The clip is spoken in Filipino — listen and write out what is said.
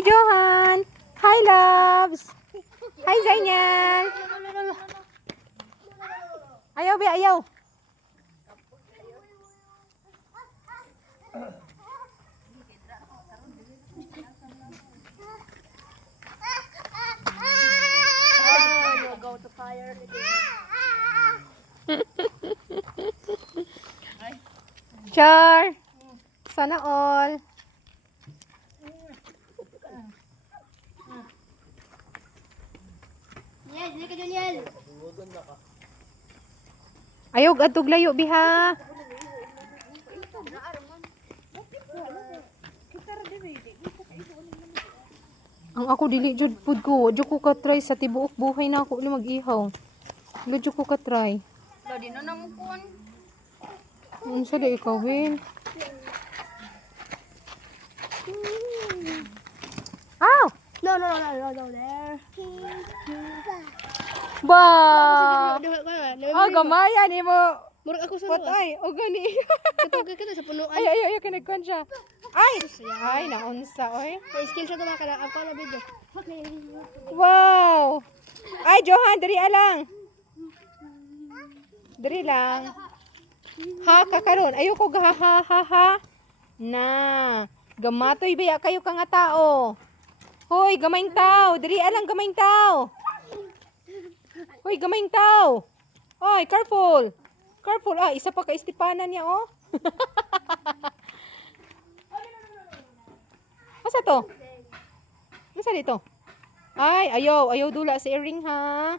Johan. Hi, loves. Hi, Zainal. Ayaw, be, ayaw. Go to fire. Char. Sana all. Yes, dili ka Julian. Ayaw, atog layo, biha. Ang ako dili jud pud ko, jud ko ka try sa tibuok buhay na ako ni mag-ihaw. Jud ko ka try. Lodi na nang kun. Unsa di ikaw win? Aw! No, there. Ba! Ah, Gamaya ni mo. murag ako sa Patay, o gani. Katugay ka sa punuan. Ay, kinagkuhan siya. Ay, naunsa, oy. May skill siya to baka na ako na video. Wow! Ay, Johan, dali lang. Dali lang. Ha, kakaroon. Ayoko ga ha. Na. Gamatoy baya kayo ka nga tao. Hoy, gamayng tao. Dali lang, gamayng tao. Hoy, gamayng tao. Hoy, careful. Careful. Ah, isa pa ka istipanan niya, oh. Asa to? Asa dito? Ay, ayaw dula sa earring, ha.